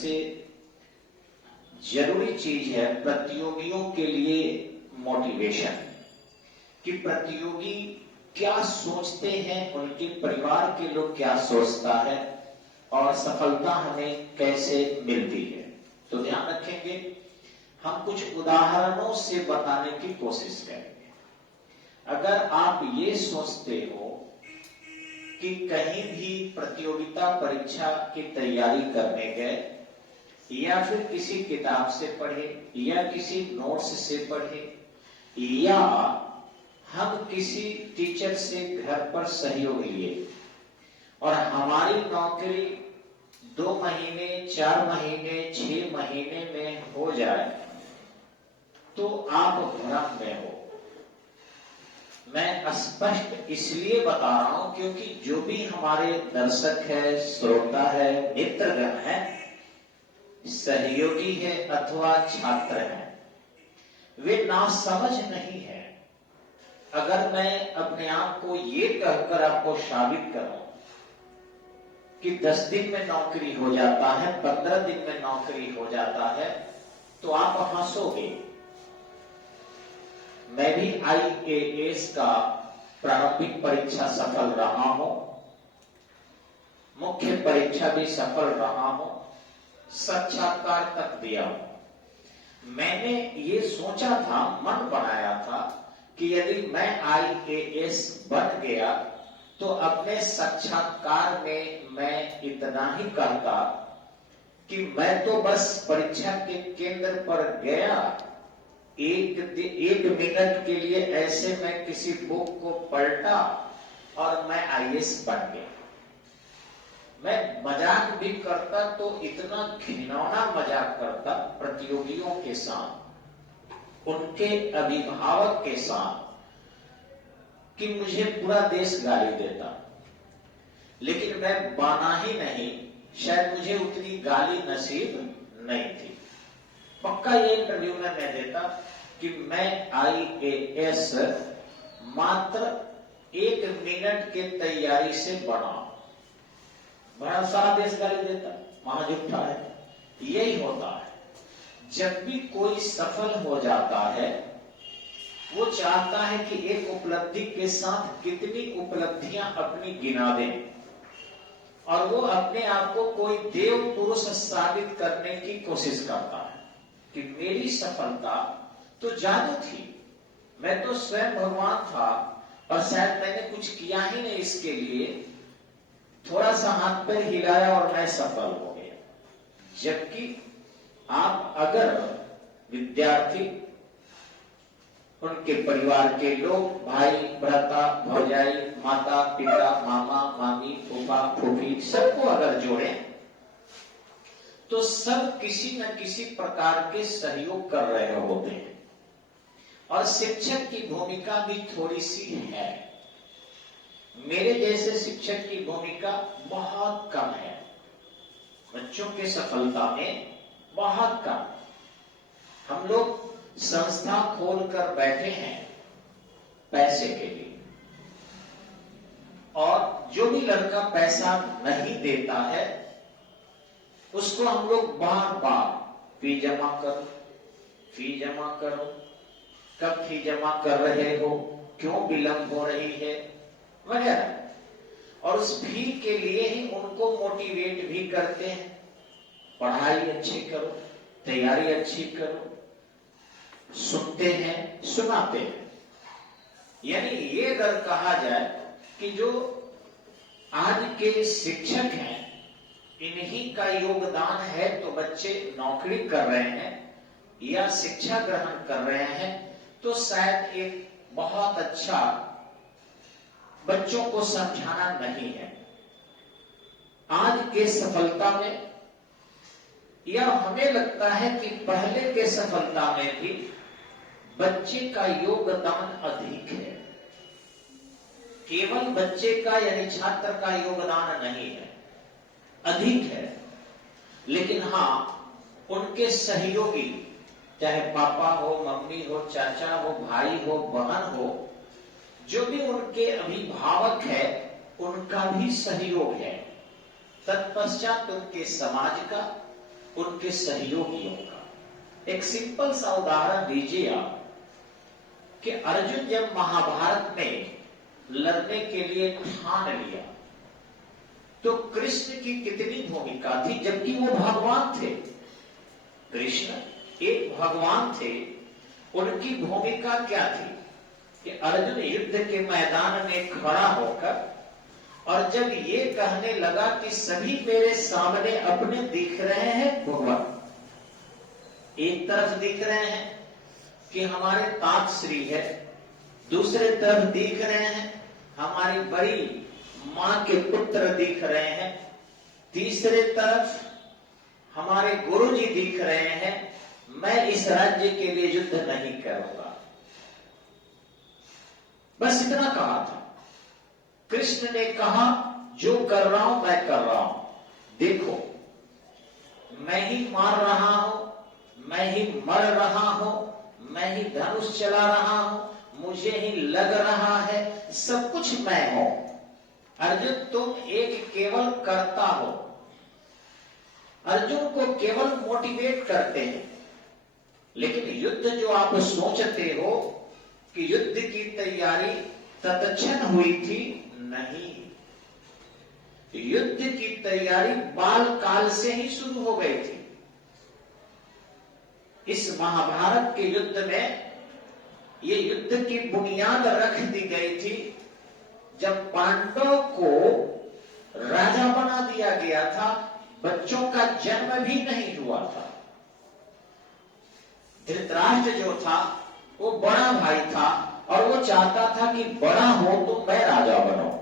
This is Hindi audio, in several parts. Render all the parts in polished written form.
सबसे जरूरी चीज है प्रतियोगियों के लिए मोटिवेशन, कि प्रतियोगी क्या सोचते हैं, उनके परिवार के लोग क्या सोचता है और सफलता हमें कैसे मिलती है। तो ध्यान रखेंगे, हम कुछ उदाहरणों से बताने की कोशिश करेंगे। अगर आप ये सोचते हो कि कहीं भी प्रतियोगिता परीक्षा की तैयारी करने गए या फिर किसी किताब से पढ़े या किसी नोट्स से पढ़े या हम किसी टीचर से घर पर सहयोग लिए और हमारी नौकरी 2 महीने, 4 महीने, 6 महीने में हो जाए तो आप भ्रम में हो। मैं स्पष्ट इसलिए बता रहा हूं क्योंकि जो भी हमारे दर्शक है, श्रोता है, मित्रगण है, सहयोगी है अथवा छात्र है, वे नासमझ नहीं है। अगर मैं अपने आप को ये कहकर आपको साबित करूं कि 10 दिन में नौकरी हो जाता है, 15 दिन में नौकरी हो जाता है, तो आप हंसोगे। मैं भी IAS का प्रारंभिक परीक्षा सफल रहा हूं, मुख्य परीक्षा भी सफल रहा हूं, साक्षात्कार तक दिया हूं। मैंने ये सोचा था, मन बनाया था कि यदि मैं IAS बन गया तो अपने साक्षात्कार में मैं इतना ही कहता कि मैं तो बस परीक्षा के केंद्र पर गया, एक मिनट के लिए ऐसे मैं किसी बुक को पलटा और मैं IAS बन गया। मैं मजाक भी करता तो इतना घिनौना मजाक करता प्रतियोगियों के साथ, उनके अभिभावक के साथ, कि मुझे पूरा देश गाली देता। लेकिन मैं बाना ही नहीं, शायद मुझे उतनी गाली नसीब नहीं थी। पक्का ये इंटरव्यू में मैं देता कि मैं IAS मात्र 1 मिनट के तैयारी से बना। बड़ा सारा देश गाली देता, महाझूठा है। यही होता है, जब भी कोई सफल हो जाता है वो चाहता है कि एक उपलब्धि के साथ कितनी उपलब्धियां अपनी गिना दे और वो अपने आप को कोई देव पुरुष साबित करने की कोशिश करता है कि मेरी सफलता तो जादू थी, मैं तो स्वयं भगवान था और शायद मैंने कुछ किया ही नहीं इसके लिए, थोड़ा सा हाथ पैर हिलाया और मैं सफल हो गया। जबकि आप अगर विद्यार्थी, उनके परिवार के लोग, भाई, भ्राता, भौजाई, माता, पिता, मामा, मामी, फूफा, फूफी, सबको अगर जोड़े तो सब किसी न किसी प्रकार के सहयोग कर रहे होते हैं और शिक्षक की भूमिका भी थोड़ी सी है। मेरे जैसे शिक्षक की भूमिका बहुत कम है, बच्चों के सफलता में बहुत कम। हम लोग संस्था खोलकर बैठे हैं पैसे के लिए, और जो भी लड़का पैसा नहीं देता है उसको हम लोग बार बार फी जमा करो, फी जमा करो, कब फी जमा कर रहे हो, क्यों विलंब हो रही है वगैरह। और उस फी के लिए ही उनको मोटिवेट भी करते हैं, पढ़ाई अच्छी करो, तैयारी अच्छी करो, सुनते हैं, सुनाते हैं। यानी ये अगर कहा जाए कि जो आज के शिक्षक हैं इन्हीं का योगदान है तो बच्चे नौकरी कर रहे हैं या शिक्षा ग्रहण कर रहे हैं, तो शायद एक बहुत अच्छा बच्चों को समझाना नहीं है। आज के सफलता में, या हमें लगता है कि पहले के सफलता में भी बच्चे का योगदान अधिक है। केवल बच्चे का यानी छात्र का योगदान नहीं है, अधिक है। लेकिन हाँ, उनके सहयोगी, चाहे पापा हो, मम्मी हो, चाचा हो, भाई हो, बहन हो, जो भी उनके अभिभावक है, उनका भी सहयोग है। तत्पश्चात उनके समाज का, उनके सहयोगियों का। एक सिंपल सा उदाहरण दीजिए आप कि अर्जुन जब महाभारत में लड़ने के लिए ठान लिया तो कृष्ण की कितनी भूमिका थी, जबकि वो भगवान थे। कृष्ण एक भगवान थे, उनकी भूमिका क्या थी कि अर्जुन युद्ध के मैदान में खड़ा होकर और जब ये कहने लगा कि सभी मेरे सामने अपने दिख रहे हैं भगवान, एक तरफ दिख रहे हैं कि हमारे तात श्री है, दूसरे तरफ दिख रहे हैं हमारी बड़ी मां के पुत्र दिख रहे हैं, तीसरे तरफ हमारे गुरुजी दिख रहे हैं, मैं इस राज्य के लिए युद्ध नहीं करूंगा। बस इतना कहा था। कृष्ण ने कहा जो कर रहा हूं मैं कर रहा हूं, देखो मैं ही मार रहा हूं, मैं ही मर रहा हूं, मैं ही धनुष चला रहा हूं, मुझे ही लग रहा है, सब कुछ मैं हूं। अर्जुन तुम एक केवल करता हो। अर्जुन को केवल मोटिवेट करते हैं, लेकिन युद्ध जो आप सोचते हो कि युद्ध की तैयारी तत्क्षण हुई थी, नहीं, युद्ध की तैयारी बाल काल से ही शुरू हो गई थी। इस महाभारत के युद्ध में ये युद्ध की बुनियाद रख दी गई थी जब पांडवों को राजा बना दिया गया था, बच्चों का जन्म भी नहीं हुआ था। धृतराष्ट्र जो था वो बड़ा भाई था और वो चाहता था कि बड़ा हो तो मैं राजा बनूं,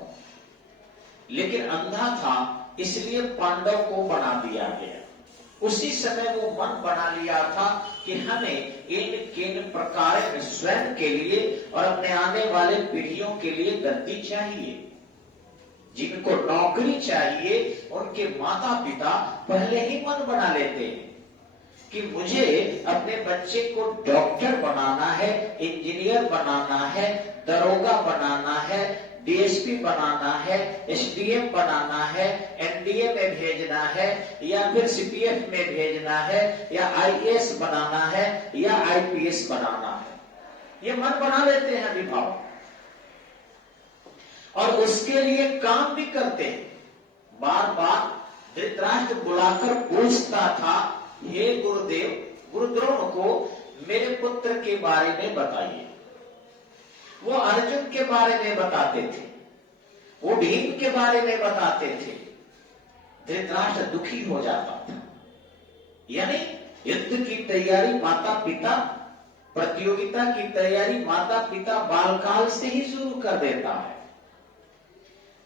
लेकिन अंधा था, इसलिए पांडव को बना दिया गया। उसी समय वो मन बना लिया था कि हमें इन प्रकार स्वयं के लिए और अपने आने वाले पीढ़ियों के लिए गद्दी चाहिए। जिनको नौकरी चाहिए उनके माता पिता पहले ही मन बना लेते हैं कि मुझे अपने बच्चे को डॉक्टर बनाना है, इंजीनियर बनाना है, दरोगा बनाना है, डीएसपी बनाना है, एसडीएम बनाना है, एनडीए में भेजना है, या फिर सीपीएफ में भेजना है, या आईएएस बनाना है, या आईपीएस बनाना है। ये मन बना लेते हैं अभिभावक और उसके लिए काम भी करते हैं। बार बार धृतराष्ट्र बुलाकर पूछता था, हे गुरुदेव, गुरुद्रोण को मेरे पुत्र के बारे में बताइए। वो अर्जुन के बारे में बताते थे, वो भीम के बारे में बताते थे। धृतराष्ट्र दुखी हो जाता था। यानी युद्ध की तैयारी माता पिता, प्रतियोगिता की तैयारी माता पिता बालकाल से ही शुरू कर देता है,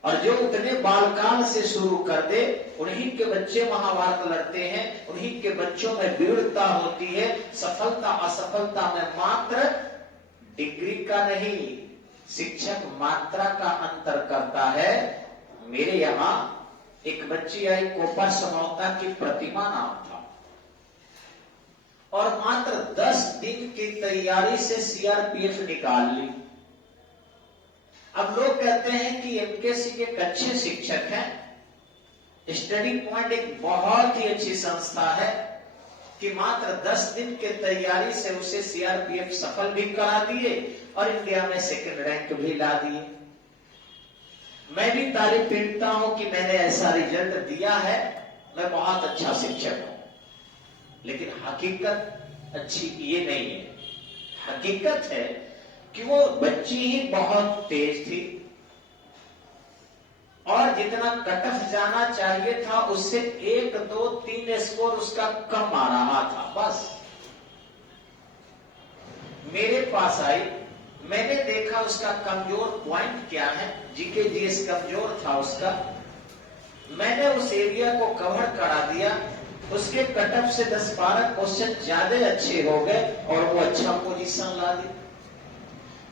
और जो उतने बालकाल से शुरू कर दे उन्हीं के बच्चे महाभारत लड़ते हैं, उन्हीं के बच्चों में वीरता होती है। सफलता असफलता में मात्र डिग्री का नहीं, शिक्षक मात्रा का अंतर करता है। मेरे यहां एक बच्ची आई, कोपा समौता की प्रतिमा नाम था, और मात्र 10 दिन की तैयारी से सीआरपीएफ निकाल ली। अब लोग कहते हैं कि एमकेसी के एक अच्छे शिक्षक हैं, स्टडी पॉइंट एक बहुत ही अच्छी संस्था है कि मात्र 10 दिन के तैयारी से उसे सीआरपीएफ सफल भी करा दिए और इंडिया में सेकंड रैंक भी ला दिए। मैं भी तारीफ पीटता हूं कि मैंने ऐसा रिजल्ट दिया है, मैं बहुत अच्छा शिक्षक हूं, लेकिन हकीकत अच्छी ये नहीं है। हकीकत है कि वो बच्ची ही बहुत तेज थी और जितना कट ऑफ जाना चाहिए था उससे 1, 2, 3 स्कोर उसका कम आ रहा था। बस मेरे पास आई, मैंने देखा उसका कमजोर पॉइंट क्या है, जीके जीएस कमजोर था उसका, मैंने उस एरिया को कवर करा दिया। उसके कट ऑफ से 10-12 क्वेश्चन ज्यादा अच्छे हो गए और वो अच्छा पोजीशन ला दी।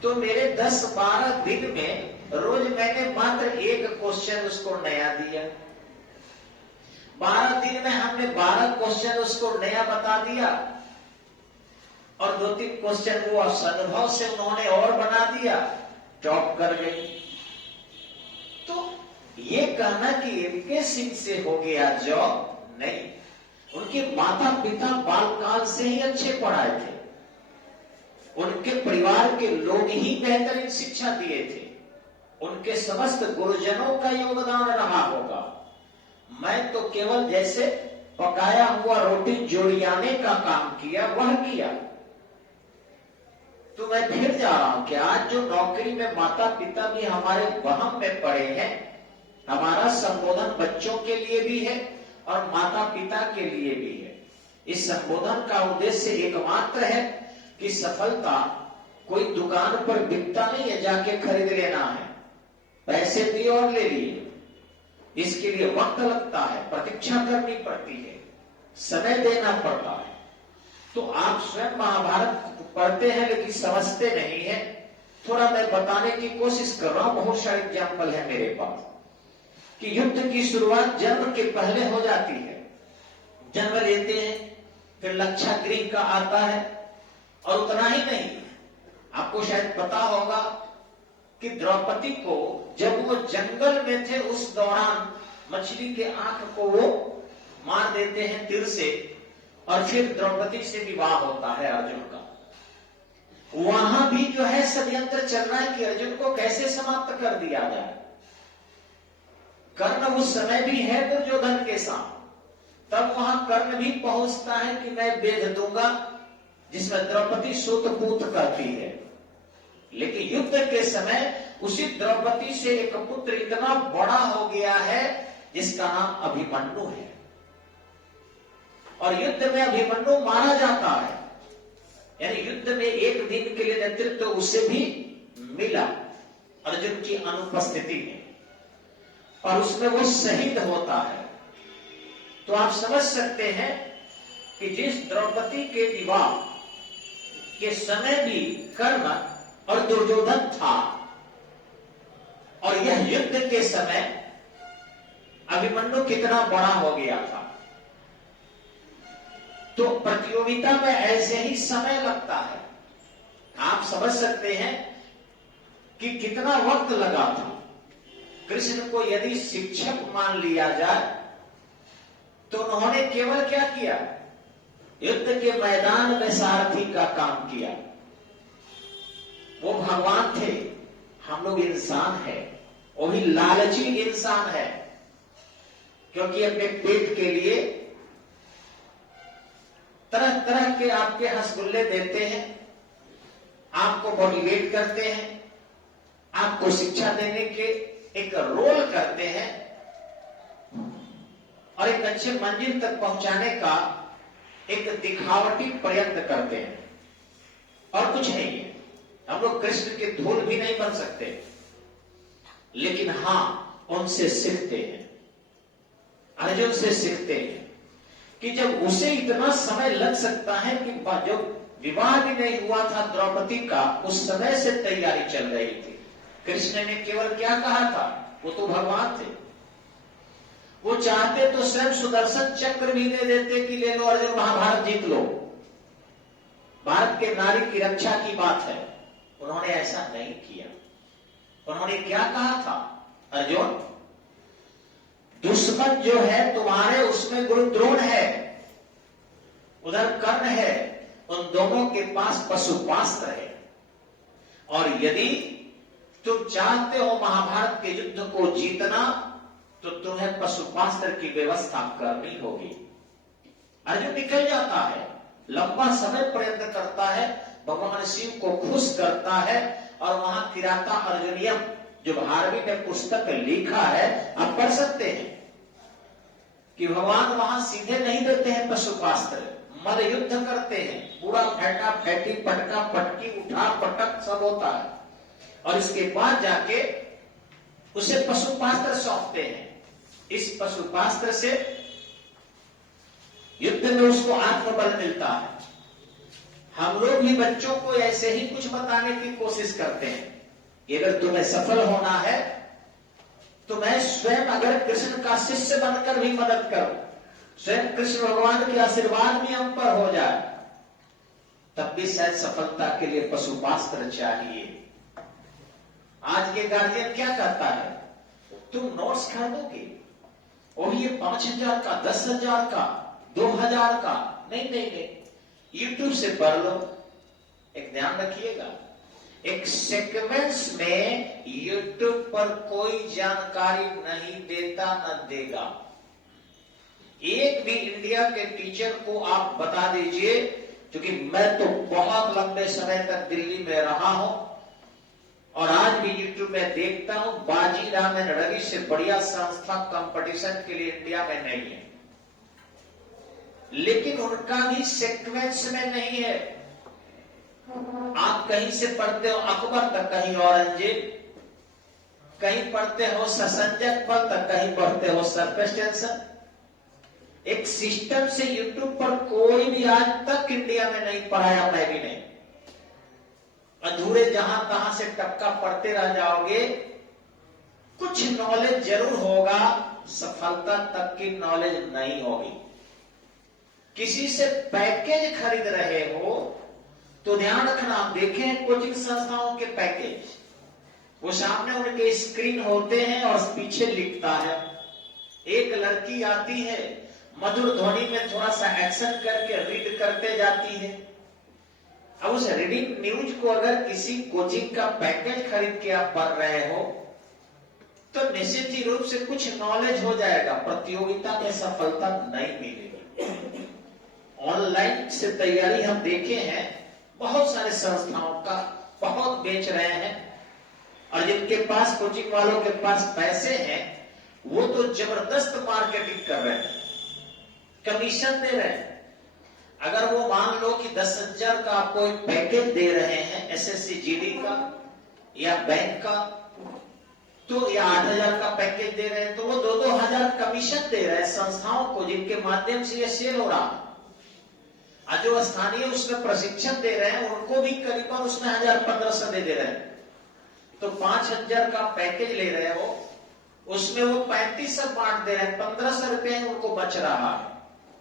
तो मेरे 10-12 दिन में रोज मैंने मात्र 1 क्वेश्चन उसको नया दिया। 12 दिन में हमने 12 क्वेश्चन उसको नया बता दिया और 2-3 क्वेश्चन वो अनुभव से उन्होंने और बना दिया, टॉप कर गई। तो ये कहना कि एमके सिंह से हो गया जॉब, नहीं, उनके माता पिता बालकाल से ही अच्छे पढ़ाए थे, उनके परिवार के लोग ही बेहतरीन शिक्षा दिए थे, उनके समस्त गुरुजनों का योगदान रहा होगा। मैं तो केवल जैसे पकाया हुआ रोटी जोड़ियाने का काम किया, वह किया। तो मैं फिर जा रहा हूं कि आज जो नौकरी में माता पिता भी हमारे वहम में पड़े हैं, हमारा संबोधन बच्चों के लिए भी है और माता पिता के लिए भी है। इस संबोधन का उद्देश्य एकमात्र है कि सफलता कोई दुकान पर बिकता नहीं है, जाके खरीद लेना है, पैसे दिए और ले लिए। इसके लिए वक्त लगता है, प्रतीक्षा करनी पड़ती है, समय देना पड़ता है। तो आप स्वयं महाभारत पढ़ते हैं लेकिन समझते नहीं है। थोड़ा मैं बताने की कोशिश कर रहा हूं, बहुत सारे एग्जाम्पल है मेरे पास कि युद्ध की शुरुआत जन्म के पहले हो जाती है। जन्म लेते हैं, फिर लक्षागृह का आता है, और उतना ही नहीं, आपको शायद पता होगा कि द्रौपदी को जब वो जंगल में थे उस दौरान मछली के आंख को वो मार देते हैं तीर से, और फिर द्रौपदी से विवाह होता है अर्जुन का। वहां भी जो है षड्यंत्र चल रहा है कि अर्जुन को कैसे समाप्त कर दिया जाए। कर्ण उस समय भी है दुर्योधन के साथ, तब वहां कर्ण भी पहुंचता है कि मैं वेद दूंगा, जिसमें द्रौपदी सूतपूत करती है। लेकिन युद्ध के समय उसी द्रौपदी से एक पुत्र इतना बड़ा हो गया है जिसका नाम अभिमन्यु है, और युद्ध में अभिमन्यु मारा जाता है। यानी युद्ध में एक दिन के लिए नेतृत्व उसे भी मिला अर्जुन की अनुपस्थिति में, और उसमें वो शहीद होता है। तो आप समझ सकते हैं कि जिस द्रौपदी के विवाह के समय भी कर्ण और दुर्योधन था, और यह युद्ध के समय अभिमन्यु कितना बड़ा हो गया था। तो प्रतियोगिता में ऐसे ही समय लगता है। आप समझ सकते हैं कि कितना वक्त लगा था। कृष्ण को यदि शिक्षक मान लिया जाए तो उन्होंने केवल क्या किया, युद्ध के मैदान में सारथी का काम किया। वो भगवान थे, हम लोग इंसान हैं, वो भी लालची इंसान है, क्योंकि अपने पेट के लिए तरह तरह के आपके रसगुल्ले देते हैं, आपको मोटिवेट करते हैं, आपको शिक्षा देने के एक रोल करते हैं, और एक अच्छे मंजिल तक पहुंचाने का एक दिखावटी प्रयत्न करते हैं, और कुछ नहीं है। हम लोग कृष्ण के धूल भी नहीं बन सकते, लेकिन हां उनसे सीखते हैं, अर्जुन से सीखते हैं कि जब उसे इतना समय लग सकता है कि जो विवाह भी नहीं हुआ था द्रौपदी का, उस समय से तैयारी चल रही थी। कृष्ण ने केवल क्या कहा था, वो तो भगवान थे, वो चाहते तो स्वयं सुदर्शन चक्र भी दे देते कि ले लो अर्जुन, महाभारत जीत लो, भारत के नारी की रक्षा की बात है। उन्होंने ऐसा नहीं किया। उन्होंने क्या कहा था, अर्जुन दुश्मन जो है तुम्हारे, उसमें गुरु द्रोण है, उधर कर्ण है, उन दोनों के पास पशुपास्त्र है, और यदि तुम चाहते हो महाभारत के युद्ध को जीतना तो तुम्हें पशुपास्त्र की व्यवस्था करनी होगी। अर्जुन निकल जाता है, लंबा समय प्रयत्न करता है, भगवान शिव को खुश करता है, और वहां किराता अर्जुनियम जो भारवी ने पुस्तक लिखा है, आप पढ़ सकते हैं कि भगवान वहां सीधे नहीं देते हैं पशुपास्त्र, मल युद्ध करते हैं, पूरा फैटा फैटी पटका पटकी उठा पटक सब होता है, और इसके बाद जाके उसे पशुपास्त्र सौंपते हैं। इस पशुपास्त्र से युद्ध में उसको आत्मबल मिलता है। हम लोग भी बच्चों को ऐसे ही कुछ बताने की कोशिश करते हैं कि अगर तुम्हें सफल होना है तो मैं स्वयं अगर कृष्ण का शिष्य बनकर भी मदद करूं, स्वयं कृष्ण भगवान के आशीर्वाद भी हम पर हो जाए, तब भी शायद सफलता के लिए पशुपास्त्र चाहिए। आज के गार्जियन क्या कहता है, तुम नोट्स खरीदोगे, और ये 5,000 का 10,000 का, 2000 का नहीं, यूट्यूब से पढ़ लो। एक ध्यान रखिएगा, एक सीक्वेंस में यूट्यूब पर कोई जानकारी नहीं देता न देगा। एक भी इंडिया के टीचर को आप बता दीजिए, क्योंकि मैं तो बहुत लंबे समय तक दिल्ली में रहा हूं और आज भी यूट्यूब में देखता हूं, बाजी राम एंड रवि से बढ़िया संस्था कंपटीशन के लिए इंडिया में नहीं है, लेकिन उनका भी सीक्वेंस में नहीं है। आप कहीं से पढ़ते हो अकबर तक, कहीं औरंगजेब, कहीं पढ़ते हो ससंजक पल तक, कहीं पढ़ते हो सरफेस टेंशन। एक सिस्टम से यूट्यूब पर कोई भी आज तक इंडिया में नहीं पढ़ाया, मैं भी नहीं। अधूरे जहां तहां से टपका पढ़ते रह जाओगे, कुछ नॉलेज जरूर होगा, सफलता तक की नॉलेज नहीं होगी। किसी से पैकेज खरीद रहे हो तो ध्यान रखना, आप देखें कोचिंग संस्थाओं के पैकेज, वो सामने उनके स्क्रीन होते हैं और पीछे लिखता है। एक लड़की आती है, मधुर ध्वनि में थोड़ा सा एक्शन करके रीड करते जाती है। अब उस रीडिंग न्यूज को अगर किसी कोचिंग का पैकेज खरीद के आप पढ़ रहे हो तो निश्चित ही रूप से कुछ नॉलेज हो जाएगा, प्रतियोगिता में सफलता नहीं मिलेगी। ऑनलाइन से तैयारी हम देखे हैं, बहुत सारे संस्थाओं का बहुत बेच रहे हैं, और जिनके पास, कोचिंग वालों के पास पैसे हैं, वो तो जबरदस्त मार्केटिंग कर रहे हैं, कमीशन दे रहे हैं। अगर वो मान लो कि 10,000 का आपको एक पैकेज दे रहे हैं एसएससी जीडी का या बैंक का, तो या 8,000 का पैकेज दे रहे हैं, तो वो 2-2 हजार कमीशन दे रहे हैं संस्थाओं को, जिनके माध्यम से ये सेल हो रहा है। आज जो स्थानीय उसमें प्रशिक्षण दे रहे हैं, उनको भी करीबन उसमें 1,000-1,500 दे रहे हैं। तो 5,000 का पैकेज ले रहे हो, उसमें वो 3500 बांट दे रहे हैं, 1,500 रुपए उनको बच रहा है।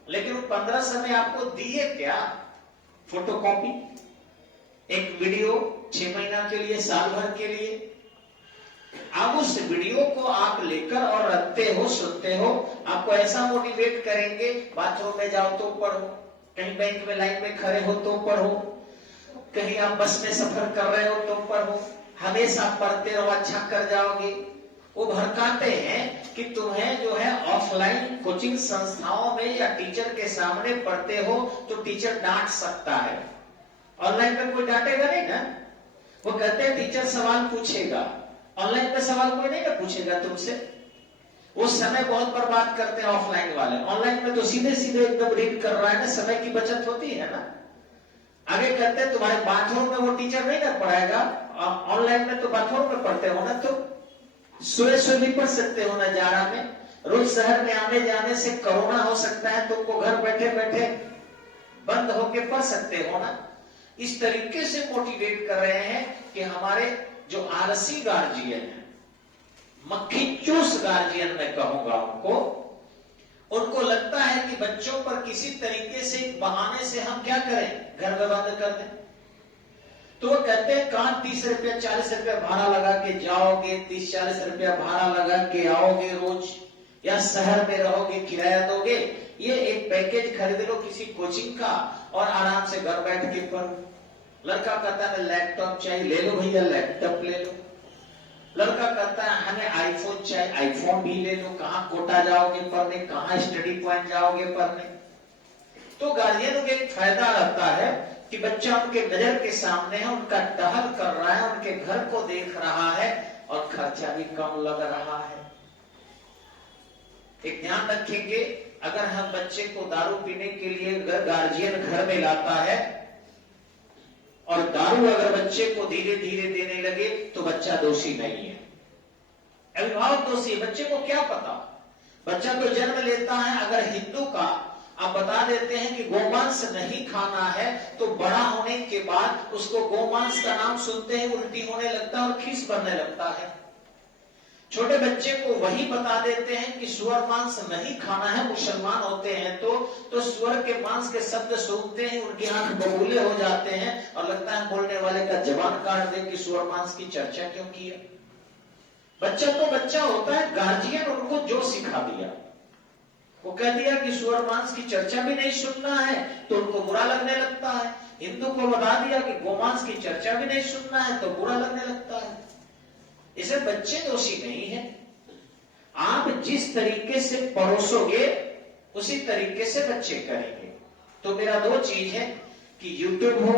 लेकिन वो 1,500 में आपको दिए क्या? फोटोकॉपी, एक वीडियो 6 महीना के लिए, साल भर के लिए। अब उस वीडियो को आप लेकर और रखते हो, सुनते हो, आपको ऐसा मोटिवेट करेंगे, बाथरूम में जाओ तो पढ़ो, कहीं बैंक में लाइन में खड़े हो तो पढ़ो, कहीं आप बस में सफर कर रहे हो तो पढ़ो, हमेशा पढ़ते रहो, अच्छा कर जाओगे। वो भड़काते हैं कि तुम्हें जो है ऑफलाइन कोचिंग संस्थाओं में या टीचर के सामने पढ़ते हो तो टीचर डांट सकता है, ऑनलाइन में कोई डांटेगा नहीं ना। वो कहते हैं टीचर सवाल पूछेगा, ऑनलाइन पे सवाल कोई नहीं ना पूछेगा तुमसे। वो समय बहुत बर्बाद करते हैं ऑफलाइन वाले, ऑनलाइन में तो सीधे सीधे एकदम रीड कर रहा है ना, समय की बचत होती है ना। आगे कहते हैं तुम्हारे बाथरूम में वो टीचर नहीं ना पढ़ाएगा, ऑनलाइन में तो बाथरूम में पढ़ते हो ना, तो सुबह भी पढ़ सकते हो नजारा में। रोज शहर में आने जाने से कोरोना हो सकता है, तुमको घर बैठे बैठे बंद होके पढ़ सकते हो ना। इस तरीके से मोटिवेट कर रहे हैं कि हमारे जो आलसी गार्जियन है, मक्खी चूस गार्जियन मैं कहूंगा उनको लगता है कि बच्चों पर किसी तरीके से, बहाने से हम क्या करें, घर में बंद कर दें। तो वो कहते हैं कहां 30 रुपया 40 रुपया भाड़ा लगा के जाओगे, 30-40 रुपया भाड़ा लगा के आओगे रोज, या शहर में रहोगे, किराया दोगे, ये एक पैकेज खरीद लो किसी कोचिंग का और आराम से घर बैठ के पढ़ो। लड़का कहता है लैपटॉप चाहिए, ले लो भैया लैपटॉप ले लो। लड़का कहता है हमें आईफोन चाहिए, आईफोन भी ले लो। कहां कोटा जाओगे पढ़ने, कहां स्टडी पॉइंट जाओगे पढ़ने। तो गार्जियन को एक फायदा रहता है कि बच्चा उनके नजर के सामने है, उनका टहल कर रहा है, उनके घर को देख रहा है और खर्चा भी कम लग रहा है। एक ध्यान रखेंगे, अगर हम बच्चे को दारू पीने के लिए गार्जियन घर में लाता है और दारू अगर बच्चे को धीरे धीरे देने लगे तो बच्चा दोषी नहीं है, अभिभावक दोषी है। बच्चे को क्या पता, बच्चा तो जन्म लेता है, अगर हिंदू का आप बता देते हैं कि गोमांस नहीं खाना है तो बड़ा होने के बाद उसको गोमांस का नाम सुनते ही उल्टी होने लगता है और खीस बनने लगता है। छोटे बच्चे को वही बता देते हैं कि सुअर मांस नहीं खाना है, मुसलमान होते हैं तो सुअर के मांस के शब्द सुनते ही उनकी आंख बबूले हो जाते हैं और लगता है बोलने वाले का जबान काट दे कि सुअर मांस की चर्चा क्यों की है। बच्चा तो बच्चा होता है, गार्जियन उनको जो सिखा दिया। वो कह दिया कि सुअर मांस की चर्चा भी नहीं सुनना है, तो उनको बुरा लगने लगता है। हिंदू को बता दिया कि गोमांस की चर्चा भी नहीं सुनना है, तो बुरा लगने लगता है। इसे बच्चे दोषी नहीं है। आप जिस तरीके से परोसोगे उसी तरीके से बच्चे करेंगे। तो मेरा दो चीज है कि YouTube हो,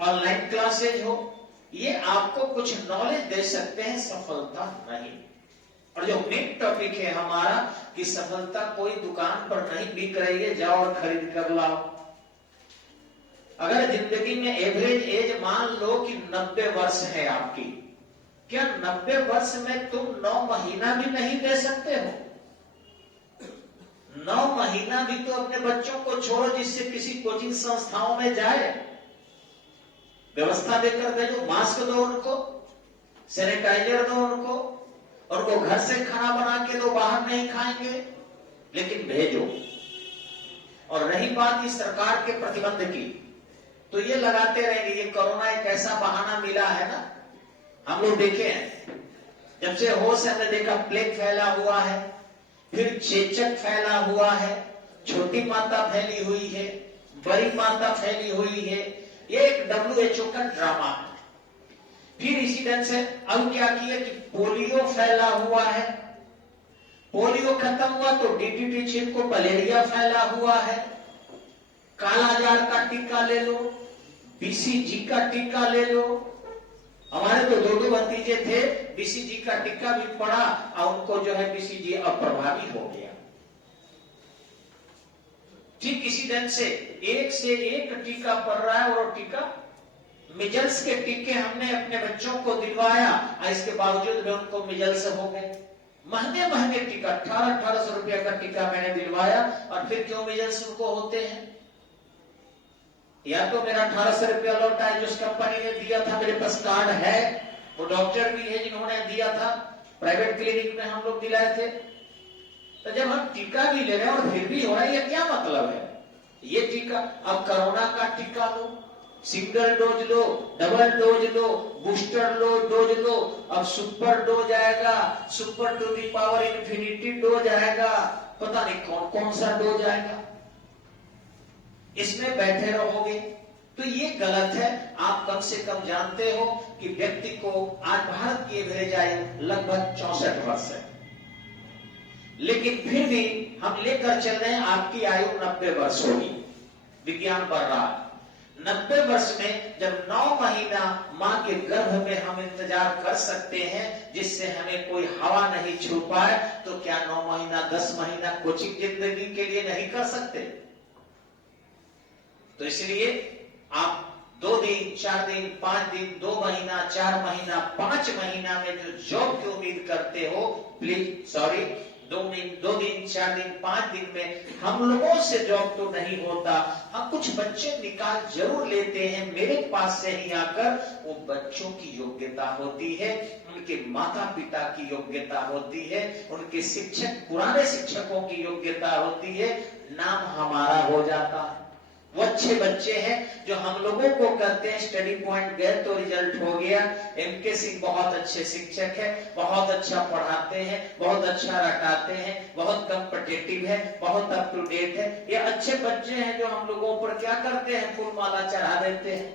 ऑनलाइन क्लासेज हो, ये आपको कुछ नॉलेज दे सकते हैं, सफलता नहीं। और जो मेन टॉपिक है हमारा कि सफलता कोई दुकान पर नहीं बिक रही है, जाओ और खरीद कर लाओ। अगर जिंदगी में एवरेज एज मान लो कि 90 वर्ष है आपकी, क्या 90 वर्ष में तुम 9 महीना भी नहीं दे सकते हो? 9 महीना भी तो अपने बच्चों को छोड़ो जिससे किसी कोचिंग संस्थाओं में जाए, व्यवस्था देकर भेजो, मास्क दो उनको, सैनिटाइजर दो उनको घर से खाना बना के दो, बाहर नहीं खाएंगे, लेकिन भेजो। और रही बात इस सरकार के प्रतिबंध की, तो ये लगाते रहेंगे, ये कोरोना एक ऐसा बहाना मिला है ना, हम लोग देखे हैं, जब से होश है हमने देखा प्लेग फैला हुआ है, फिर चेचक फैला हुआ है, छोटी माता फैली हुई है, बड़ी माता फैली हुई है, ये एक WHO का ड्रामा है। फिर इसी ढंग से अब क्या किया कि पोलियो फैला हुआ है, पोलियो खत्म हुआ तो DDT छिड़को, मलेरिया फैला हुआ है, कालाजार का टीका ले लो, BCG का टीका ले लो। हमारे तो दो भतीजे थे, BCG का टीका भी पड़ा और उनको जो है BCG अप्रभावी हो गया। ठीक इसी ढंग से एक टीका पड़ रहा है, और टीका मिजल्स के टीके हमने अपने बच्चों को दिलवाया, इसके बावजूद भी उनको मिजल्स हो गए। महंगे टीका, 1800 रुपया का टीका मैंने दिलवाया, और फिर क्यों मिजल्स उनको होते हैं? या तो मेरा 1800 रुपया लौटा है, जिस कंपनी ने दिया था, मेरे पास कार्ड है, वो डॉक्टर भी है जिन्होंने दिया था, प्राइवेट क्लिनिक में हम लोग दिलाए थे। तो जब हम टीका भी ले रहे हैं और फिर भी हो रहा है, ये क्या मतलब है? ये टीका, अब कोरोना का टीका लो, सिंगल डोज लो, डबल डोज लो, बूस्टर डोज लो, अब सुपर डोज आएगा, super to the power infinity dose आएगा, पता नहीं कौन कौन सा डोज आएगा। इसमें बैठे रहोगे तो ये गलत है। आप कम से कम जानते हो कि व्यक्ति को आज भारत की एवरेज आयु लगभग 64 वर्ष है, लेकिन फिर भी हम लेकर चल रहे हैं आपकी आयु 90 वर्ष होगी। विज्ञान बढ़ रहा है। 90 वर्ष में जब 9 महीना मां के गर्भ में हम इंतजार कर सकते हैं, जिससे हमें कोई हवा नहीं छू पाए, तो क्या 9 महीना 10 महीना कोचिंग जिंदगी के लिए नहीं कर सकते? तो इसलिए आप 2 दिन, 4 दिन, 5 दिन, 2 महीना, 4 महीना, 5 महीना में जो जॉब की उम्मीद करते हो, प्लीज सॉरी, 2 दिन, 4 दिन, 5 दिन में हम लोगों से जॉब तो नहीं होता। हम कुछ बच्चे निकाल जरूर लेते हैं मेरे पास से ही आकर, वो बच्चों की योग्यता होती है, उनके माता पिता की योग्यता होती है, उनके शिक्षक, पुराने शिक्षकों की योग्यता होती है, नाम हमारा हो जाता है। वो अच्छे बच्चे हैं जो हम लोगों को कहते हैं स्टडी पॉइंट गए तो रिजल्ट हो गया, MK सिंह बहुत अच्छे शिक्षक है, बहुत अच्छा पढ़ाते हैं, बहुत अच्छा रटाते हैं, बहुत कॉम्पिटिटिव है, बहुत अप टू डेट है। ये अच्छे बच्चे हैं जो हम लोगों पर क्या करते हैं, फूल माला चढ़ा देते हैं,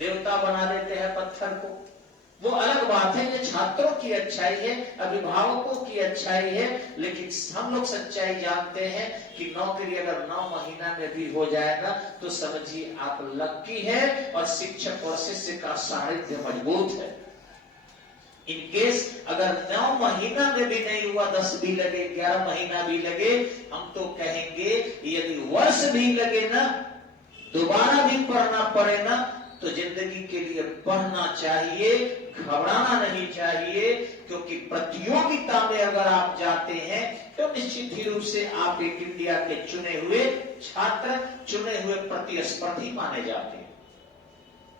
देवता बना देते हैं पत्थर को। वो अलग बात है, ये छात्रों की अच्छाई है, अभिभावकों की अच्छाई है, लेकिन हम लोग सच्चाई जानते हैं कि नौकरी अगर 9 महीना में भी हो जाए ना, तो समझिए आप लकी है, और शिक्षक और शिष्य का सानिध्य मजबूत है। इन केस अगर 9 महीना में भी नहीं हुआ, 10 भी लगे, 11 महीना भी लगे, हम तो कहेंगे यदि वर्ष भी लगे ना, दोबारा भी पढ़ना पड़े ना, तो जिंदगी के लिए पढ़ना चाहिए, घबराना नहीं चाहिए, क्योंकि प्रतियोगिता में अगर आप जाते हैं तो निश्चित ही रूप से आप एक इंडिया के चुने हुए छात्र, चुने हुए प्रतिस्पर्धी माने जाते हैं।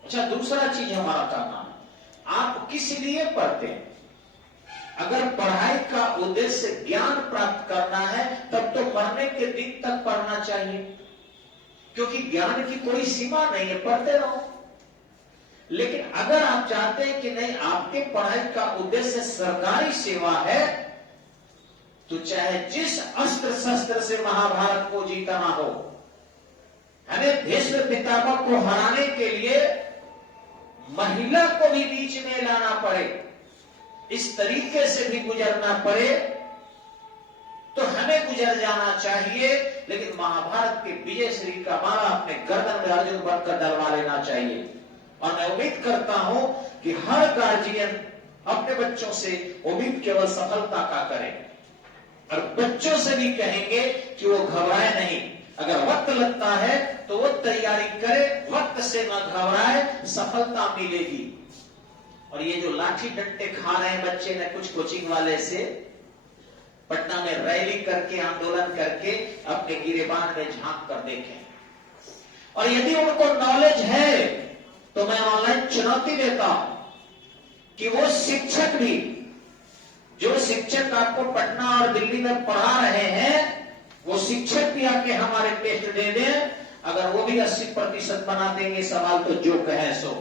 अच्छा, दूसरा चीज हमारा करना है, आप किस लिए पढ़ते हैं? अगर पढ़ाई का उद्देश्य ज्ञान प्राप्त करना है, तब तो मरने के दिन तक पढ़ना चाहिए, क्योंकि ज्ञान की कोई सीमा नहीं है, पढ़ते रहो। लेकिन अगर आप चाहते हैं कि नहीं, आपके पढ़ाई का उद्देश्य सरकारी सेवा है, तो चाहे जिस अस्त्र शस्त्र से महाभारत को जीतना हो, हमें भीष्म पितामह को हराने के लिए महिला को भी बीच में लाना पड़े, इस तरीके से भी गुजरना पड़े, तो हमें गुजर जाना चाहिए। लेकिन महाभारत के विजय श्री का माला अपने गर्दन में अर्जुन बनकर डलवा लेना चाहिए। और मैं उम्मीद करता हूं कि हर गार्जियन अपने बच्चों से उम्मीद केवल सफलता का करें, और बच्चों से भी कहेंगे कि वो घबराए नहीं। अगर वक्त लगता है तो वो तैयारी करे, वक्त से न घबराए, सफलता मिलेगी। और ये जो लाठी डंडे खा रहे हैं बच्चे ने कुछ कोचिंग वाले से, पटना में रैली करके, आंदोलन करके अपने गिरेबान में झांक कर देखें। और यदि उनको नॉलेज है तो मैं ऑनलाइन चुनौती देता हूं कि वो शिक्षक भी, जो शिक्षक आपको पटना और दिल्ली में पढ़ा रहे हैं, वो शिक्षक भी आके हमारे टेस्ट दे दें। अगर वो भी 80% बना देंगे सवाल तो जो कहे सो।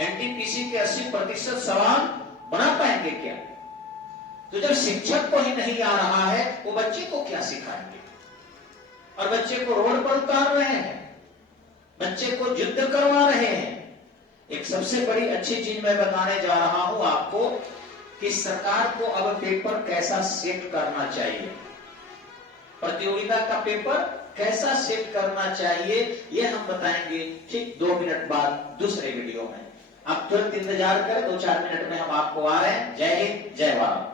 एनटीपीसी के 80% सवाल बना पाएंगे क्या? तो जब शिक्षक को ही नहीं आ रहा है, वो बच्चे को क्या सिखाएंगे? और बच्चे को रोड पर उतार रहे हैं, बच्चे को युद्ध करवा रहे हैं। एक सबसे बड़ी अच्छी चीज मैं बताने जा रहा हूं आपको कि सरकार को अब पेपर कैसा सेट करना चाहिए, प्रतियोगिता का पेपर कैसा सेट करना चाहिए, ये हम बताएंगे ठीक 2 मिनट बाद दूसरे वीडियो में। आप तुरंत इंतजार करें, 2-4 मिनट में हम आपको आ रहे हैं। जय हिंद, जय भारत।